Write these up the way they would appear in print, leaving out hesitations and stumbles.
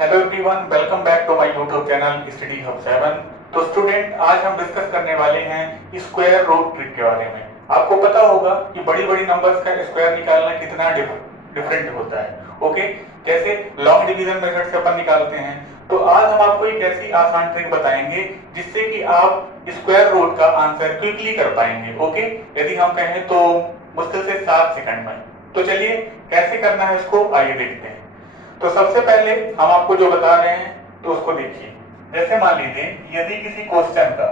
Hello everyone, welcome back to my YouTube channel study hub 7। तो student, आज हम discuss करने वाले हैं स्क्वायर रूट ट्रिक के बारे में। आपको पता होगा कि बड़ी बड़ी नंबर्स का स्क्वायर निकालना कितना डिफरेंट होता है। ओके, जैसे लॉन्ग डिवीजन मेथड से अपन निकालते हैं, तो आज हम आपको एक ऐसी आसान ट्रिक बताएंगे जिससे कि आप स्क्वायर रूट का आंसर क्विकली कर पाएंगे। ओके, यदि हम कहें तो मुश्किल से 7 सेकंड में। तो चलिए कैसे करना है इसको आइए देखते हैं। तो सबसे पहले हम आपको जो बता रहे हैं तो उसको देखिए। जैसे मान लीजिए यदि किसी क्वेश्चन का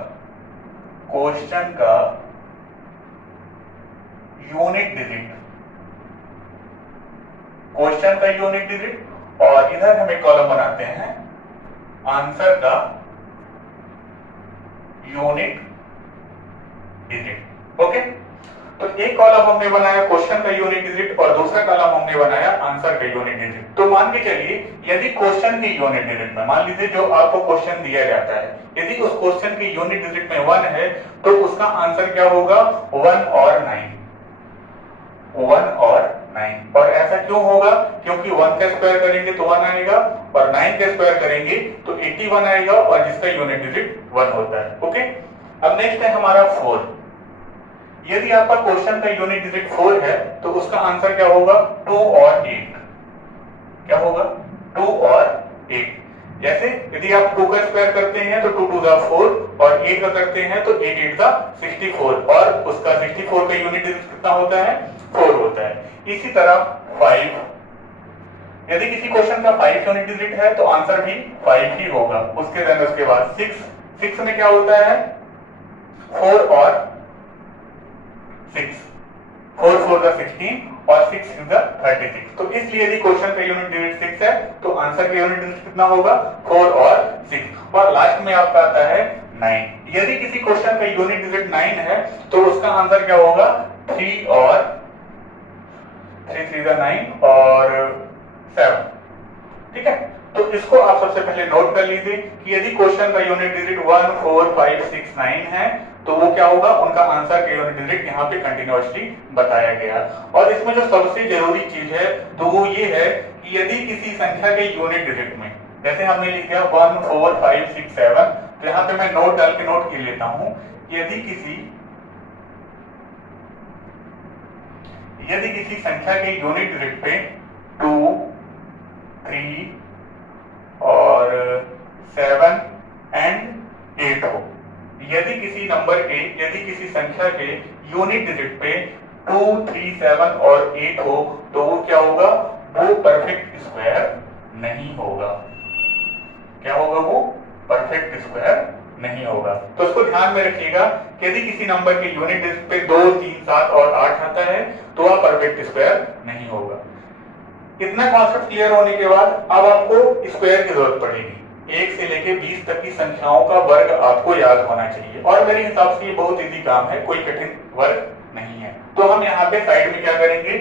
यूनिट डिजिट और इधर हम एक कॉलम बनाते हैं आंसर का यूनिट डिजिट। ओके, तो एक कॉलम हमने बनाया क्वेश्चन का यूनिट डिजिट और दूसरा कॉलम हमने बनाया आंसर का यूनिट डिजिट। तो मान के चलिए यदि क्वेश्चन की यूनिट डिजिट में, मान लीजिए जो आपको क्वेश्चन दिया जाता है, यदि उस क्वेश्चन की यूनिट डिजिट में 1 है तो उसका आंसर क्या होगा? 1 और 9। 1 और 9। और ऐसा क्यों होगा? क्योंकि 1 का स्क्वायर करेंगे तो 1 आएगा और 9 का स्क्वायर करेंगे तो 81 आएगा और जिसका यूनिट डिजिट 1 होता है। ओके, अब नेक्स्ट है हमारा 4। यदि आपका क्वेश्चन का यूनिट डिजिट 4 है तो उसका आंसर क्या होगा? 2 और 8। क्या होगा? 2 और 8। जैसे यदि आप 2 का स्क्वायर करते हैं तो 2 2 जा 4 और 8 का करते हैं तो 8 8 जा 64 और उसका 64 का यूनिट डिजिट कितना होता है? 4 होता है। इसी तरह 5, यदि किसी क्वेश्चन का 5 यूनिट डिजिट है तो आंसर भी 5 ही होगा। उसके बाद 6 में क्या होता है? 4 और 6, 4 4 जा 16 और 6 6 जा 36। तो इसलिए यदि क्वेश्चन का यूनिट डिजिट 6 है तो आंसर का यूनिट डिजिट कितना होगा? 4 और 6। और लास्ट में आपका आता है 9। यदि किसी क्वेश्चन का यूनिट डिजिट 9 है तो उसका आंसर क्या होगा? 3 और 3 3 जा 9 और 7। ठीक है, तो इसको आप सबसे पहले नोट कर लीजिए कि यदि क्वेश्चन का यूनिट डिजिट 1 4 5 6 9 है तो वो क्या होगा? उनका आंसर का यूनिट डिजिट यहाँ पे कंटिन्यूअसली बताया गया। और इसमें जो सबसे जरूरी चीज है तो वो ये है कि यदि किसी संख्या के यूनिट डिजिट में, जैसे हमने लिख दिया 1 4 5 6 7, तो यहाँ पे मैं नोट डाल के नोट कर लेता हूं, यदि किसी संख्या के यूनिट डिजिट पे 2 3 और 7 एंड 8 हो, यदि किसी संख्या के यूनिट डिजिट पे 2 3 7 और 8 हो तो वो क्या होगा? वो परफेक्ट स्क्वायर नहीं होगा। क्या होगा? वो परफेक्ट स्क्वायर नहीं होगा। तो इसको ध्यान में रखिएगा कि यदि किसी नंबर के यूनिट डिजिट पे 2 3 7 और 8 आता है तो वह परफेक्ट स्क्वायर नहीं होगा। इतना कॉन्सेप्ट क्लियर होने के बाद अब आपको स्क्वायर की जरूरत पड़ेगी। 1 से लेके 20 तक की संख्याओं का वर्ग आपको याद होना चाहिए और मेरे हिसाब से ये बहुत इजी काम है, कोई कठिन वर्ग नहीं है। तो हम यहाँ पे साइड में क्या करेंगे?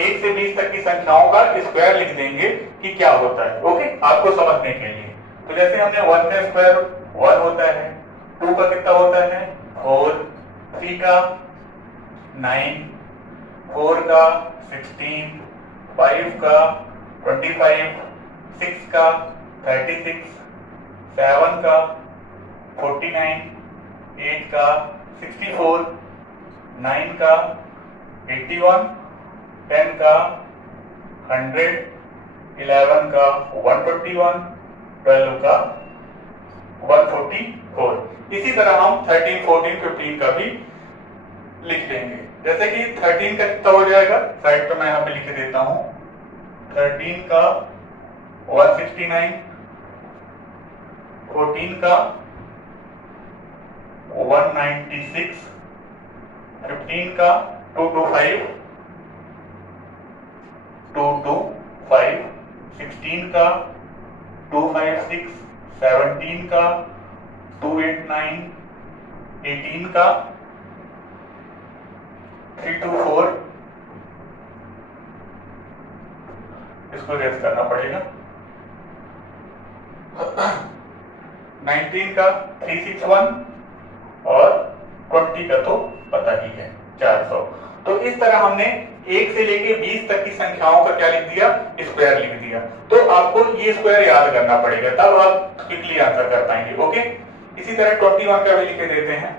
1 से 20 तक की संख्याओं का स्क्वायर लिख देंगे कि क्या होता है। ओके, आपको समझने के लिए। तो जैसे हमने 1 का स्क्वायर 1 होता है, 2 का कितना होता है? 4, 3 का 9, 4 का 16, 5 का 25, 6 का 36, 7 का 49, 8 का 64, 9 का 81, 10 का 100, 11 का 121, 12 का 144। इसी तरह हम 13, 14, 15 का भी लिख लेंगे। जैसे कि 13 का कितना हो जाएगा? साइड पे मैं यहाँ पे लिख देता हूं। 13 का 169, 14 का 196, 15 का 225, 16 का 256, 17 का 289, 18 का 324, इसको रेस करना पड़ेगा। 19 का 361 और 20 का तो पता ही है 400। तो इस तरह हमने 1 से लेके 20 तक की संख्याओं का क्या लिख दिया, स्क्वायर लिख दिया। तो आपको ये स्क्वायर याद करना पड़ेगा, तब आप क्विकली आंसर कर पाएंगे। ओके, इसी तरह 21 का भी लिख के देते हैं।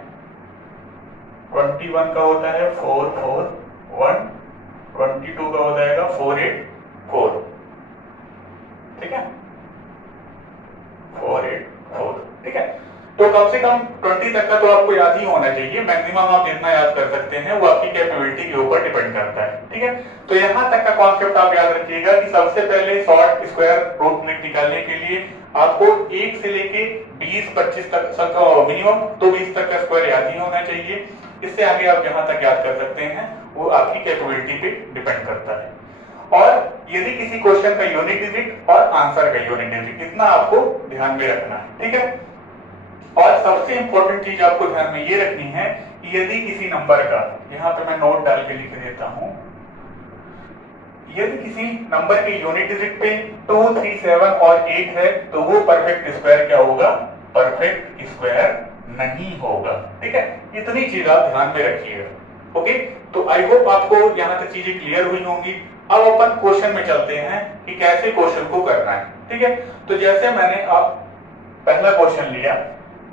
21 का होता है 441, 22 का हो जाएगा 484, ठीक है, 484, ठीक है। तो कम से कम 20 तक का तो आपको याद ही होना चाहिए, मैक्सिमम आप जितना याद कर सकते हैं वो आपकी कैपेबिलिटी के ऊपर डिपेंड करता है, ठीक है। तो यहाँ तक का कॉन्सेप्ट आप याद रखिएगा कि सबसे पहले शॉर्ट स्क्वायर रूट निकालने के लिए आपको 1 से लेके 20-25 तक मिनिमम तो 20 तक का स्क्वायर याद ही होना चाहिए। इससे आगे आप जहां तक याद कर सकते हैं वो आपकी कैपेबिलिटी पे डिपेंड करता है। और यदि किसी क्वेश्चन का यूनिट डिजिट और आंसर का यूनिट डिजिट, इतना आपको ध्यान में रखना है, ठीक है। और सबसे इंपॉर्टेंट चीज आपको ध्यान में ये रखनी है कि यदि किसी नंबर का, यहाँ पे मैं नोट डाल के लिख देता हूं, यदि किसी नंबर के यूनिट डिजिट पे 2, 3, 7 और 8 है तो वो परफेक्ट स्क्वायर क्या होगा, परफेक्ट स्क्वायर नहीं होगा, ठीक है। इतनी चीज आप ध्यान में रखिएगा। ओके, तो आई होप आपको यहाँ तक चीजें क्लियर हुई होंगी। अब अपन क्वेश्चन में चलते हैं कि कैसे क्वेश्चन को करना है, ठीक है। तो जैसे मैंने आप पहला क्वेश्चन लिया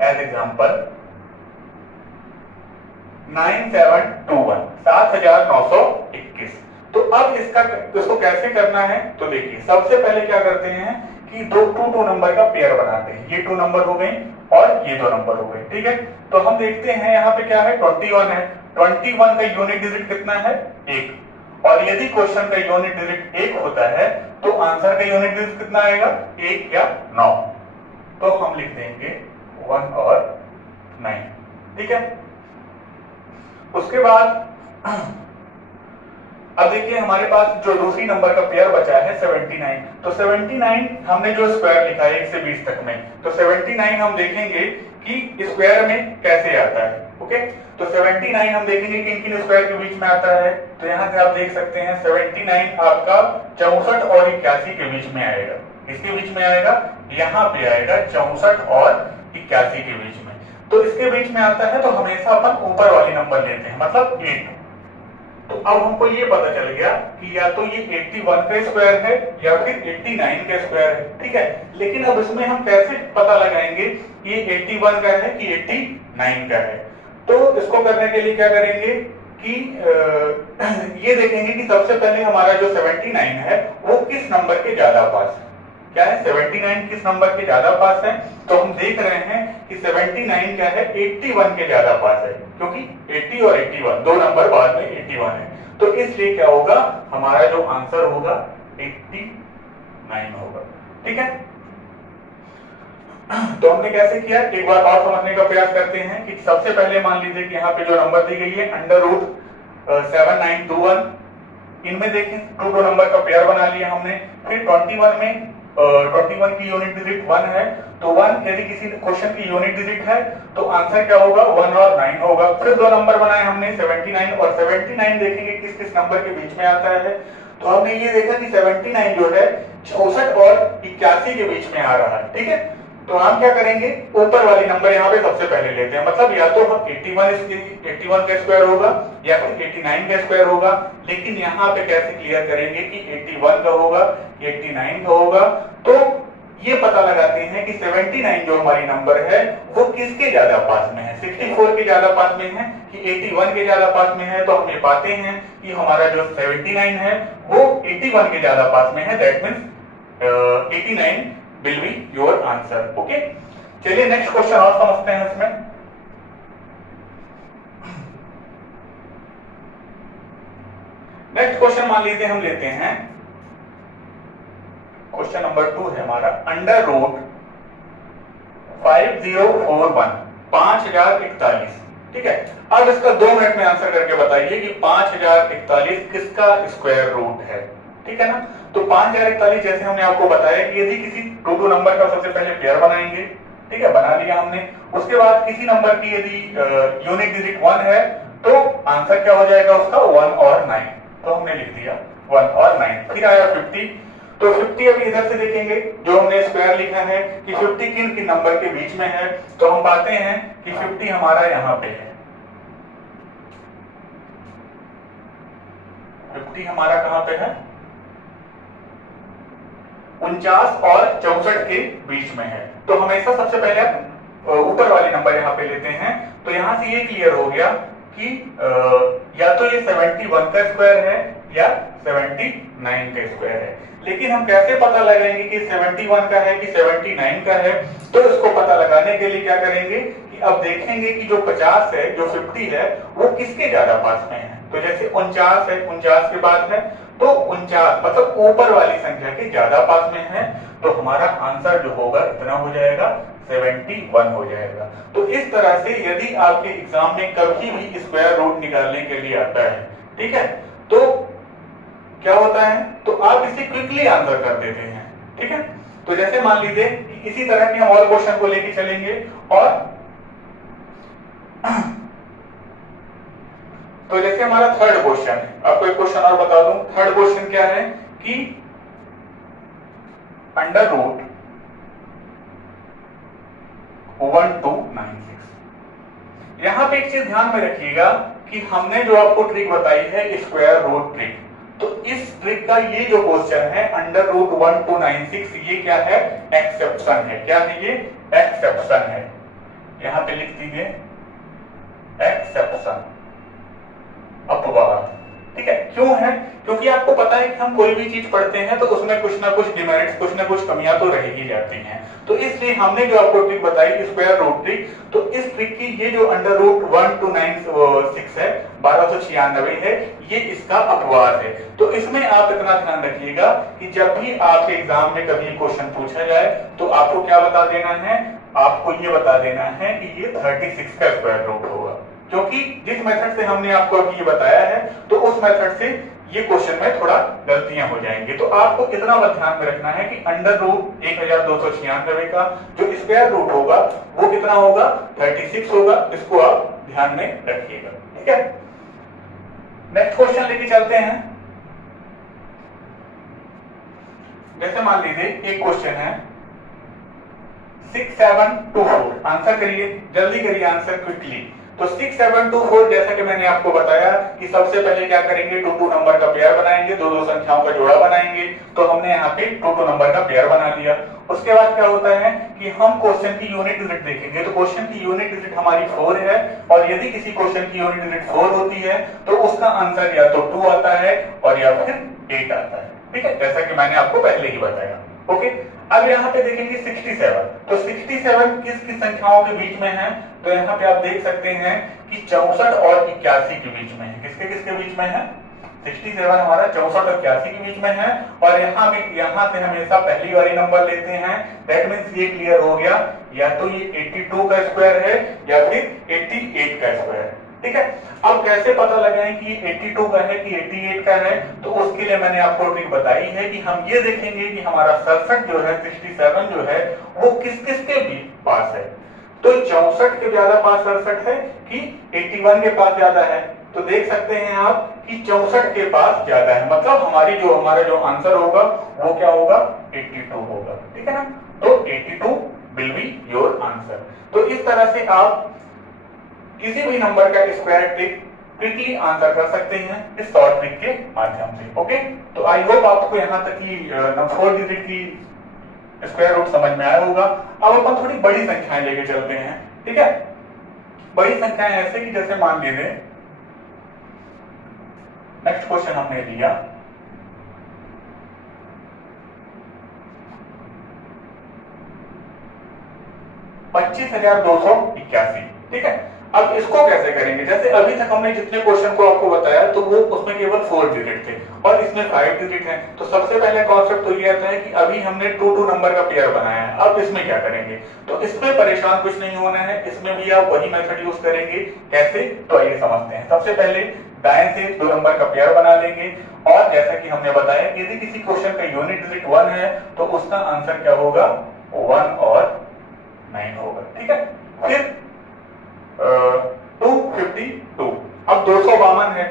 एज एग्जांपल 9721, 7921। तो अब इसको कैसे करना है, तो देखिए सबसे पहले क्या करते हैं कि टू नंबर का पेयर बनाते हैं। ये 2 नंबर हो गए और ये 2 नंबर हो गए, ठीक है। तो हम देखते हैं यहाँ पे क्या है, 21 है। 21 का यूनिट डिजिट कितना है, 1। और यदि क्वेश्चन का यूनिट डिजिट 1 होता है तो आंसर का यूनिट डिजिट कितना आएगा, 1 या 9। तो हम लिख देंगे 1 और 9, ठीक है। उसके बाद अब देखिए हमारे पास जो दूसरी नंबर का पेयर बचा है 79। तो 79 हमने जो स्क्वायर लिखा है 1 से 20 तक में, तो 79 हम देखेंगे कि स्क्वायर में कैसे आता है। ओके, तो 79 हम देखेंगे कि किन स्क्वायर के बीच में आता है। तो यहाँ से आप देख सकते हैं 79 आपका 64 और 81 के बीच में आएगा। किसके बीच में आएगा, यहाँ पे आएगा 64 और 81 के बीच में। तो इसके बीच में आता है तो हमेशा अपन ऊपर वाली नंबर लेते हैं, मतलब 8। तो अब हमको ये पता चल गया कि या तो ये 81 का स्क्वायर है या फिर 89 का स्क्वायर है, ठीक है। लेकिन अब इसमें हम कैसे पता लगाएंगे ये 81 का है कि 89 का है। तो इसको करने के लिए क्या करेंगे कि ये देखेंगे कि सबसे पहले हमारा जो 79 है वो किस नंबर के ज्यादा पास है। क्या है, 79 किस नंबर के ज्यादा पास है। तो हम देख रहे हैं कि 79 क्या है, 81 के ज्यादा पास है, क्योंकि 80 और 81 2 नंबर बाद में 81 है। तो इसलिए क्या होगा, हमारा जो आंसर होगा 89 होगा, ठीक है। तो हमने कैसे किया, एक बार और समझने का प्रयास करते हैं कि सबसे पहले मान लीजिए कि यहाँ पे जो नंबर दी गई है √7921, इनमें देखें 2 नंबर का पेयर बना लिया हमने। फिर 21 में 21 की यूनिट डिजिट 1 है, तो 1 यदि किसी क्वेश्चन की यूनिट डिजिट है तो आंसर क्या होगा, 1 और 9 होगा। फिर 2 नंबर बनाए हमने 79 और 79 देखेंगे किस किस नंबर के बीच में आता है। तो हमने ये देखा कि 79 जो है 64 और 81 के बीच में आ रहा है, ठीक है। तो हम क्या करेंगे, ऊपर वाली नंबर यहाँ पे सबसे पहले लेते हैं, मतलब या तो हम 81 का स्क्वायर होगा या फिर 89 का स्क्वायर होगा। लेकिन यहाँ पे कैसे क्लियर करेंगे कि 81 का होगा, 89 का होगा। तो ये पता लगाते हैं कि 79 जो हमारी नंबर है वो किसके ज्यादा पास में है, 64 के ज्यादा पास में है कि 81 के ज्यादा पास में है। तो हम ये पाते हैं कि हमारा जो 79 है वो 81 के ज्यादा पास में है। That means 89 will be your answer. Okay, चलिए नेक्स्ट क्वेश्चन और समझते हैं इसमें। नेक्स्ट क्वेश्चन मान लीजिए हम लेते हैं क्वेश्चन नंबर 2 है हमारा √5041, 5041, ठीक है। अब इसका 2 मिनट में आंसर करके बताइए कि 5041 किसका स्क्वायर रूट है, ठीक है ना। तो 5041 जैसे हमने आपको बताया कि यदि किसी 2 नंबर का सबसे पहले पेयर बनाएंगे, ठीक है, बना लिया हमने। उसके बाद किसी नंबर की यदि यूनिट डिजिट 1 है तो आंसर क्या हो जाएगा उसका, 1 और 9। तो हमने लिख दिया 1 और 9। फिर आया 50। तो 50 अभी इधर से देखेंगे, जो हमने स्क्वायर लिखा है कि 50 किन किन नंबर के बीच में है। तो हम पाते हैं कि 50 हमारा यहाँ पे है, 50 हमारा कहां पे है, 49 और 64 के बीच में है। तो हमेशा सबसे पहले आप ऊपर वाले नंबर यहाँ पे लेते हैं। तो यहां से ये क्लियर हो गया कि या तो ये 71 का स्क्वायर है या 79 का स्क्वायर है। लेकिन हम कैसे पता लगाएंगे कि 71 का है कि 79 का है? तो इसको पता लगाने के लिए क्या करेंगे कि अब देखेंगे कि जो 50 है, जो 50 है, वो किसके ज्यादा पास में है। तो जैसे 49 है, 49 के बाद है, तो 49 मतलब ऊपर वाली संख्या के ज्यादा पास में है। तो हमारा आंसर जो होगा इतना हो जाएगा, 71 हो जाएगा। तो इस तरह से यदि आपके एग्जाम में कभी भी स्क्वायर रूट निकालने के लिए आता है, ठीक है, तो क्या होता है, तो आप इसे क्विकली आंसर कर देते हैं। ठीक है, तो जैसे मान लीजिए इसी तरह के हम और क्वेश्चन को लेके चलेंगे। और तो जैसे हमारा थर्ड क्वेश्चन है, आपको एक क्वेश्चन और बता दूं। थर्ड क्वेश्चन क्या है कि अंडर रूट 1296। यहां पे एक चीज ध्यान में रखिएगा कि हमने जो आपको ट्रिक बताई है स्क्वायर रूट ट्रिक, तो इस ट्रिक का ये जो क्वेश्चन है अंडर रूट 1296, ये क्या है, एक्सेप्शन है। क्या है ये, एक्सेप्शन है। यहां पे लिख दीजिए एक्सेप्शन, अपवाद। ठीक है, क्यों है, क्योंकि आपको पता है कि हम कोई भी चीज पढ़ते हैं तो उसमें कुछ ना कुछ डिमेरिट्स, कुछ ना कुछ कमियां तो रह ही जाती हैं। तो इसलिए हमने जो आपको ट्रिक बताई स्क्वायर रूट ट्रिक, तो इस ट्रिक की ये जो अंडर रूट 1296 है, 1296 है, ये इसका अपवाद है। तो इसमें आप इतना ध्यान रखिएगा कि जब भी आपके एग्जाम में कभी क्वेश्चन पूछा जाए तो आपको क्या बता देना है, आपको ये बता देना है कि ये 36 का स्क्वायर रूट होगा। क्योंकि जिस मेथड से हमने आपको अभी ये बताया है, तो उस मेथड से ये क्वेश्चन में थोड़ा गलतियां हो जाएंगी। तो आपको इतना बात ध्यान में रखना है कि अंडर रूट 1296 का जो स्क्वायर रूट होगा वो कितना होगा, 36 होगा। इसको आप ध्यान में रखिएगा। ठीक है, नेक्स्ट क्वेश्चन लेके चलते हैं। जैसे मान लीजिए एक क्वेश्चन है 6724, आंसर करिए, जल्दी करिए आंसर क्विकली। तो 6724, जैसा कि मैंने आपको बताया कि सबसे पहले क्या करेंगे, 2 नंबर का पेयर बनाएंगे, दो संख्याओं का जोड़ा बनाएंगे। तो हमने यहाँ पे 2 नंबर का पेयर बना लिया। उसके बाद क्या होता है कि हम क्वेश्चन की यूनिट डिजिट देखेंगे। तो क्वेश्चन की यूनिट डिजिट हमारी 4 है, और यदि किसी क्वेश्चन की यूनिट डिजिट 4 होती है तो उसका आंसर या तो 2 आता है और या फिर 8 आता है। ठीक है, जैसा कि मैंने आपको पहले ही बताया। ओके, अब यहाँ पे देखेंगे 67। तो 67 किस किस संख्याओं के बीच में है, तो यहाँ पे आप देख सकते हैं कि 64 और 81 के बीच में है। किसके किसके बीच में है, 67 हमारा 64 और 81 के बीच में है। और यहाँ से हमेशा पहली वाली नंबर लेते हैं। दैट मीन्स ये क्लियर हो गया, या तो ये 82 का स्क्वायर है या फिर 88 का स्क्वायर है। ठीक है, अब कैसे पता लगाएं कि 82 का है कि 88 का है, तो उसके लिए मैंने आपको ट्रिक बताई है कि हम ये देखेंगे कि हमारा 67 जो है, 67 जो है, वो किस किस के भी पास है। तो 64 के ज्यादा पास 67 है कि 81 के पास ज्यादा है। तो देख सकते हैं आप कि 64 के पास ज्यादा है, मतलब हमारा जो आंसर होगा वो क्या होगा, 82 होगा। ठीक है ना, तो 82 विल बी योर आंसर। तो इस तरह से आप किसी भी नंबर का स्क्वायर ट्रिक क्विकली आंसर कर सकते हैं इस शॉर्ट ट्रिक के माध्यम से। ओके, तो आई होप आपको यहां तक की 4 डिजिट की स्क्वायर रूट समझ में आया होगा। अब अपन थोड़ी बड़ी संख्याएं लेके चलते हैं। ठीक है, बड़ी संख्याएं ऐसे कि जैसे मान लीजिए नेक्स्ट क्वेश्चन हमने लिया 25,281। ठीक है, अब इसको कैसे करेंगे, जैसे अभी तक हमने जितने क्वेश्चन को आपको बताया तो वो उसमें केवल 4 डिजिट थे और इसमें 5 डिजिट हैं। तो सबसे पहले कॉन्सेप्ट तो ये आता है कि अभी हमने 2 नंबर का पेयर बनाया है। अब इसमें क्या करेंगे, तो इसमें परेशान कुछ नहीं होना है, इसमें भी आप वही मेथड यूज करेंगे। कैसे, तो आइए समझते हैं। सबसे पहले दाएं से 2 नंबर का पेयर बना लेंगे, और जैसा कि हमने बताया यदि किसी क्वेश्चन का यूनिट डिजिट 1 है तो उसका आंसर क्या होगा, 1 और 9 होगा। ठीक है, फिर 252। अब 252 है,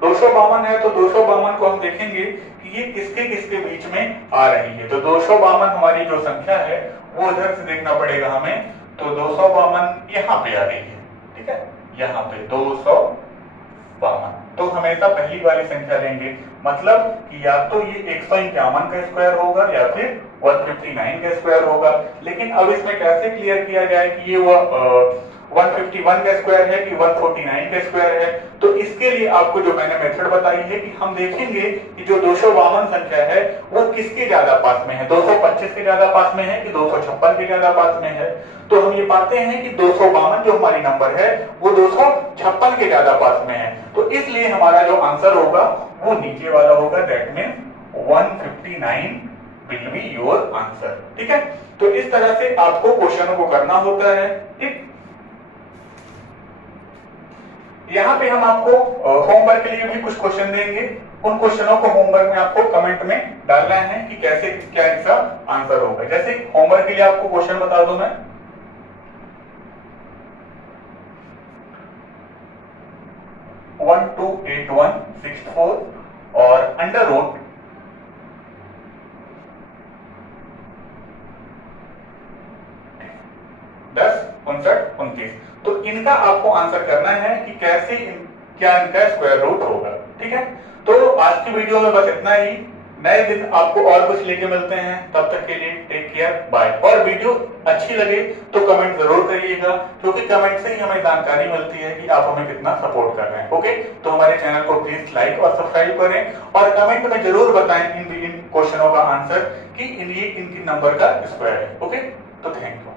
252 है, तो 252 को हम देखेंगे कि ये किसके किसके बीच में आ रही है। तो 252 हमारी जो संख्या है वो इधर से देखना पड़ेगा हमें। तो 252 यहाँ पे आ रही है। ठीक है, यहाँ पे 252, तो लोग हमेशा पहली वाली संख्या लेंगे, मतलब कि या तो ये 151 का स्क्वायर होगा या फिर 159 का स्क्वायर होगा। लेकिन अब इसमें कैसे क्लियर किया जाए कि ये 151 का स्क्वायर है कि 149 का स्क्वायर है? तो इसके लिए आपको जो मैंने मेथड बताई है कि हम देखेंगे कि जो 252 संख्या है वो किसके ज्यादा पास में है, 225 के ज्यादा पास में है कि 256 के ज्यादा पास में है। तो हम ये पाते हैं कि 252 जो हमारी नंबर है वो 256 के ज्यादा पास में है, तो इसलिए हमारा जो आंसर होगा वो नीचे वाला होगा, that means 159 will be your answer. ठीक है, तो इस तरह से आपको क्वेश्चनों को करना होता है। ठीक, यहाँ पे हम आपको होमवर्क के लिए भी कुछ क्वेश्चन देंगे, उन क्वेश्चनों को होमवर्क में आपको कमेंट में डालना है कि कैसे क्या इसका आंसर होगा। जैसे होमवर्क के लिए आपको क्वेश्चन बता दूं मैं, 128164 और अंडर रूट 10, 59, 29, तो इनका आपको आंसर करना है कि कैसे क्या इनका स्क्वायर रूट होगा। ठीक है, तो आज की वीडियो में बस इतना ही। नए दिन आपको और कुछ लेके मिलते हैं, तब तक के लिए टेक केयर, बाय। और वीडियो अच्छी लगे तो कमेंट जरूर करिएगा, क्योंकि कमेंट से ही हमें जानकारी मिलती है कि आप हमें कितना सपोर्ट कर रहे हैं। ओके, तो हमारे चैनल को प्लीज लाइक और सब्सक्राइब करें और कमेंट में जरूर बताएं इन क्वेश्चनों का आंसर कि इनकी नंबर का स्क्वायर है। ओके, तो थैंक यू।